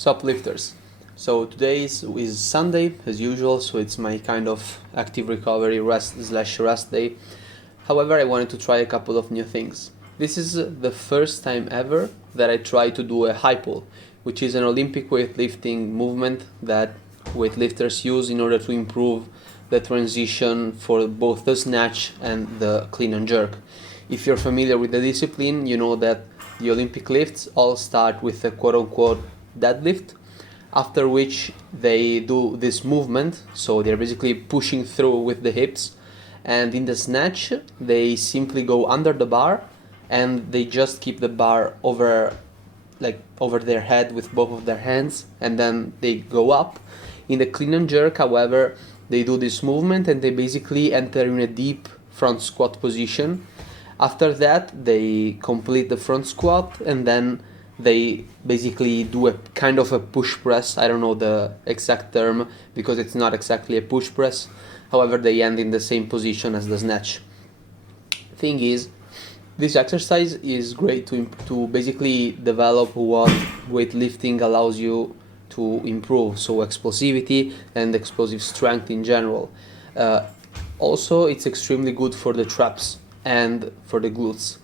Sup lifters. So today is Sunday as usual, so it's my kind of active recovery rest day. However, I wanted to try a couple of new things. This is the first time ever that I try to do a high pull, which is an Olympic weightlifting movement that weightlifters use in order to improve the transition for both the snatch and the clean and jerk. If you're familiar with the discipline, you know that the Olympic lifts all start with a quote-unquote deadlift, after which they do this movement, so they're basically pushing through with the hips, and in the snatch they simply go under the bar and they just keep the bar over their head with both of their hands, and then they go up. In the clean and jerk, however, they do this movement and they basically enter in a deep front squat position. After that they complete the front squat and then they basically do a kind of a push press. I don't know the exact term because it's not exactly a push press. However, they end in the same position as the snatch. Thing is, this exercise is great to basically develop what weightlifting allows you to improve, so explosivity and explosive strength in general. Also, it's extremely good for the traps and for the glutes.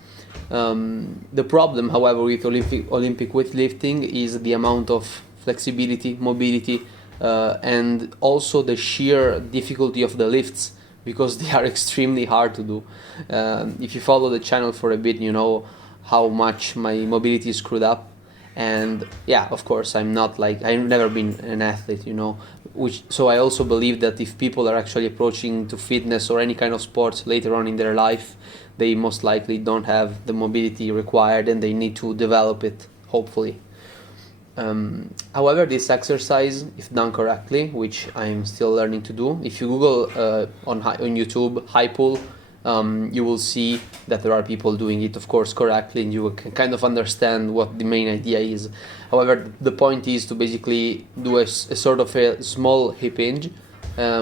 The problem, however, with Olympic weightlifting is the amount of flexibility, mobility, and also the sheer difficulty of the lifts, because they are extremely hard to do. If you follow the channel for a bit, you know how much my mobility is screwed up. And yeah, of course, I've never been an athlete, so I also believe that if people are actually approaching to fitness or any kind of sports later on in their life, they most likely don't have the mobility required and they need to develop it, hopefully. However, this exercise, if done correctly, which I'm still learning to do, if you Google on YouTube high pull, you will see that there are people doing it, of course, correctly, and you can kind of understand what the main idea is. However, the point is to basically do a sort of a small hip hinge,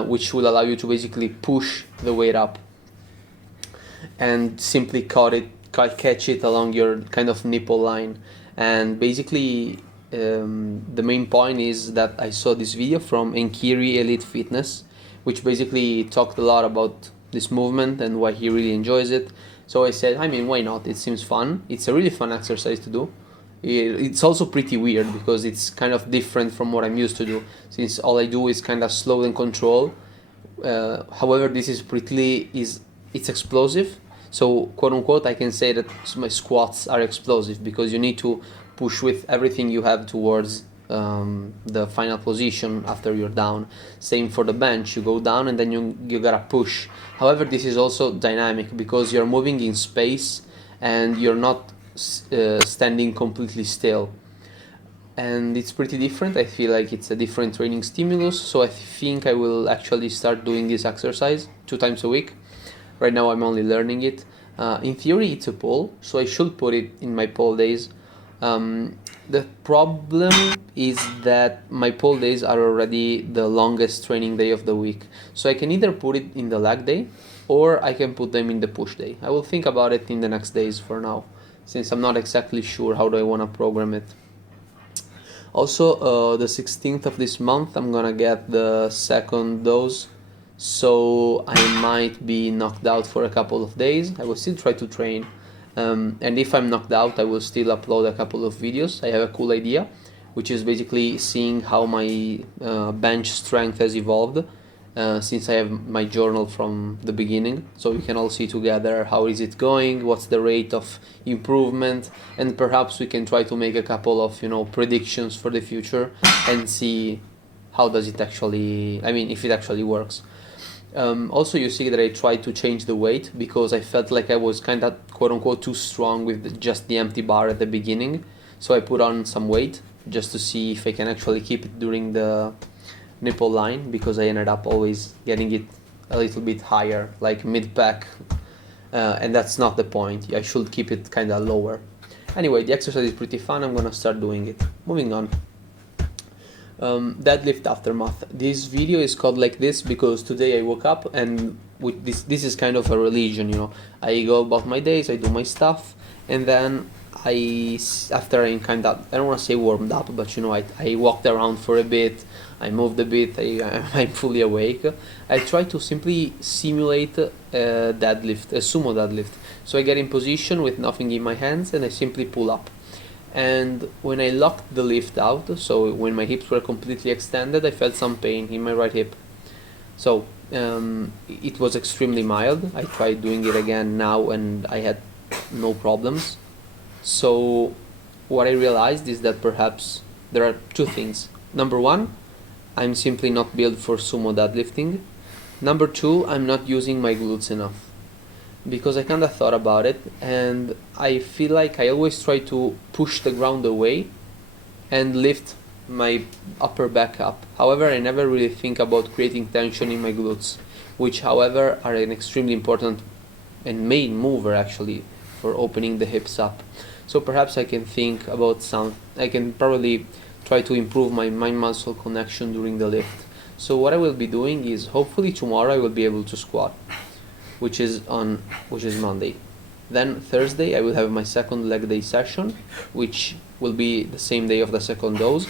which will allow you to basically push the weight up and simply catch it along your kind of nipple line. And basically, the main point is that I saw this video from Enkiri Elite Fitness, which basically talked a lot about this movement and why he really enjoys it. So I said, why not? It seems fun. It's a really fun exercise to do. It's also pretty weird because it's kind of different from what I'm used to do, since all I do is kind of slow and control. However, this is it's explosive. So quote unquote, I can say that my squats are explosive because you need to push with everything you have towards the final position after you're down. Same for the bench, you go down and then you gotta push. However, this is also dynamic because you're moving in space and you're not standing completely still, and it's pretty different. I feel like it's a different training stimulus, so I think I will actually start doing this exercise 2 times a week. Right now I'm only learning it. In theory it's a pull, so I should put it in my pull days. The problem is that my pull days are already the longest training day of the week, so I can either put it in the leg day or I can put them in the push day. I will think about it in the next days for now, since I'm not exactly sure how do I want to program it. Also, the 16th of this month I'm gonna get the second dose, so I might be knocked out for a couple of days. I will still try to train. And if I'm knocked out, I will still upload a couple of videos. I have a cool idea, which is basically seeing how my bench strength has evolved since I have my journal from the beginning. So we can all see together how is it going, what's the rate of improvement, and perhaps we can try to make a couple of predictions for the future and see how does it actually, if it actually works. Also, you see that I tried to change the weight because I felt like I was kind of quote-unquote too strong with just the empty bar at the beginning. So I put on some weight just to see if I can actually keep it during the nipple line, because I ended up always getting it a little bit higher, like mid-pack, and that's not the point. I should keep it kind of lower. Anyway, the exercise is pretty fun. I'm gonna start doing it. Moving on. Deadlift aftermath. This video is called like this because today I woke up and this is kind of a religion, I go about my days, I do my stuff, and then after I kind of, I don't want to say warmed up, but I walked around for a bit, I moved a bit, I'm fully awake. I try to simply simulate a deadlift, a sumo deadlift. So I get in position with nothing in my hands and I simply pull up. And when I locked the lift out, so when my hips were completely extended, I felt some pain in my right hip. So it was extremely mild. I tried doing it again now and I had no problems. So what I realized is that perhaps there are two things. Number one, I'm simply not built for sumo deadlifting. Number two, I'm not using my glutes enough. Because I kind of thought about it and I feel like I always try to push the ground away and lift my upper back up. However, I never really think about creating tension in my glutes, which however are an extremely important and main mover actually for opening the hips up. So perhaps I can I can probably try to improve my mind muscle connection during the lift. So what I will be doing is hopefully tomorrow I will be able to squat, which is Monday. Then Thursday I will have my second leg day session, which will be the same day of the second dose.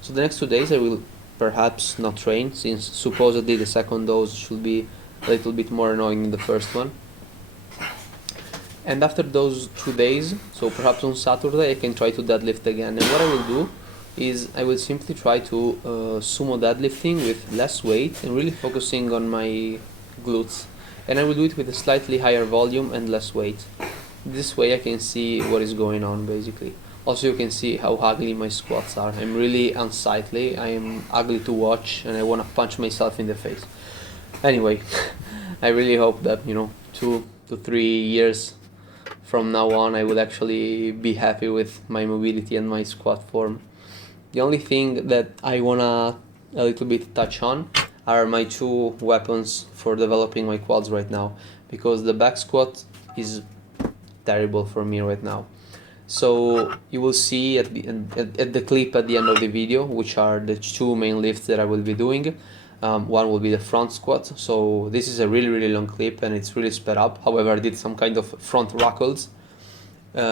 So the next 2 days I will perhaps not train, since supposedly the second dose should be a little bit more annoying than the first one. And after those 2 days, so perhaps on Saturday I can try to deadlift again. And what I will do is I will simply try to sumo deadlifting with less weight and really focusing on my glutes. And I will do it with a slightly higher volume and less weight. This way I can see what is going on basically. Also you can see how ugly my squats are. I'm really unsightly, I am ugly to watch and I want to punch myself in the face. Anyway, I really hope that 2 to 3 years from now on I will actually be happy with my mobility and my squat form. The only thing that I wanna a little bit touch on are my two weapons for developing my quads right now, because the back squat is terrible for me right now. So you will see at the clip at the end of the video, which are the two main lifts that I will be doing. One will be the front squat. So this is a really long clip and it's really sped up. However, I did some kind of front rockles,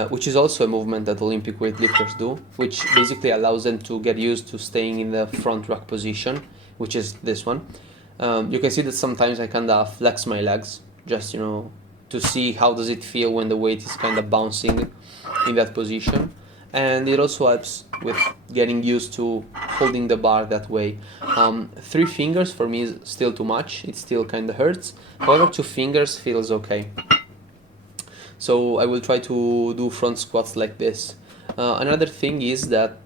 which is also a movement that Olympic weightlifters do, which basically allows them to get used to staying in the front rack position, which is this one. You can see that sometimes I kind of flex my legs, just to see how does it feel when the weight is kind of bouncing in that position. And it also helps with getting used to holding the bar that way. 3 fingers for me is still too much, it still kind of hurts. However, 2 fingers feels okay. So I will try to do front squats like this. Another thing is that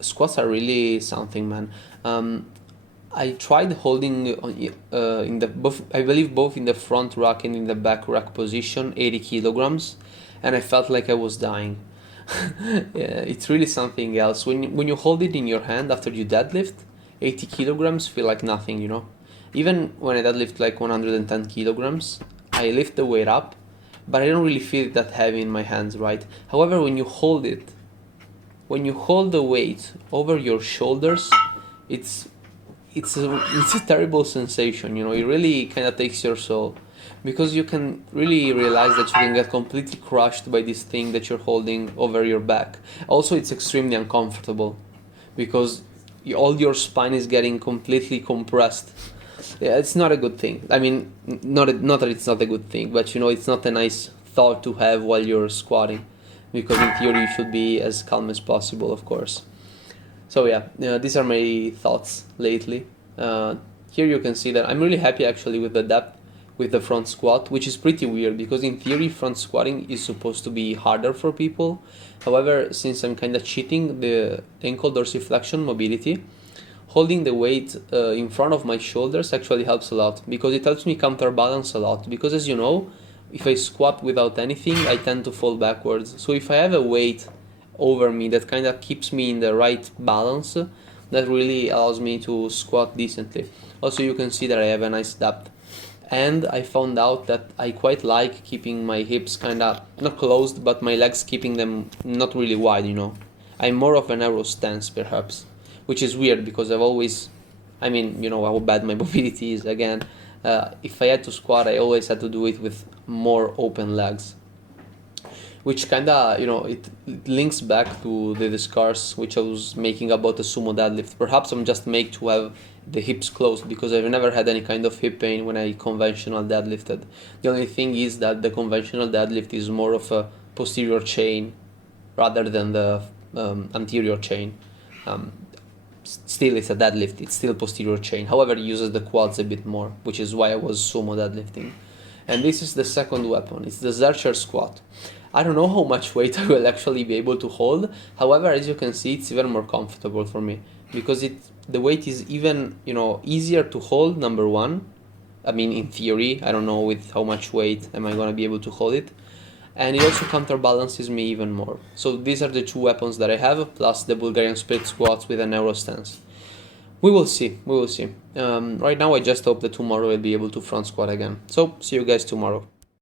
squats are really something, man. I tried holding in the I believe both in the front rack and in the back rack position 80 kilograms, and I felt like I was dying. Yeah, it's really something else. When you hold it in your hand after you deadlift, 80 kilograms feel like nothing, Even when I deadlift like 110 kilograms, I lift the weight up, but I don't really feel it that heavy in my hands, right? However, when you hold the weight over your shoulders, it's a terrible sensation, It really kind of takes your soul, because you can really realize that you can get completely crushed by this thing that you're holding over your back. Also, it's extremely uncomfortable because all your spine is getting completely compressed. Yeah, it's not a good thing. I mean, not that it's not a good thing, but it's not a nice thought to have while you're squatting, because in theory you should be as calm as possible, of course. So yeah, these are my thoughts lately. Here you can see that I'm really happy actually with the depth with the front squat, which is pretty weird because in theory front squatting is supposed to be harder for people. However, since I'm kind of cheating the ankle dorsiflexion mobility, holding the weight in front of my shoulders actually helps a lot, because it helps me counterbalance a lot. Because as you know, if I squat without anything, I tend to fall backwards. So if I have a weight over me that kind of keeps me in the right balance, that really allows me to squat decently. Also, you can see that I have a nice depth. And I found out that I quite like keeping my hips kind of not closed, but my legs keeping them not really wide, I'm more of a narrow stance perhaps, which is weird because I've always, how bad my mobility is again. If I had to squat, I always had to do it with more open legs. which kinda, it links back to the discourse which I was making about the sumo deadlift. Perhaps I'm just made to have the hips closed because I've never had any kind of hip pain when I conventional deadlifted. The only thing is that the conventional deadlift is more of a posterior chain rather than the anterior chain. Still, it's a deadlift, it's still posterior chain. However, it uses the quads a bit more, which is why I was sumo deadlifting. And this is the second weapon, it's the Zercher squat. I don't know how much weight I will actually be able to hold. However, as you can see, it's even more comfortable for me because the weight is even, easier to hold, number one. I mean, in theory, I don't know with how much weight am I going to be able to hold it. And it also counterbalances me even more. So these are the two weapons that I have, plus the Bulgarian split squats with a narrow stance. We will see. Right now I just hope that tomorrow I'll be able to front squat again. So see you guys tomorrow.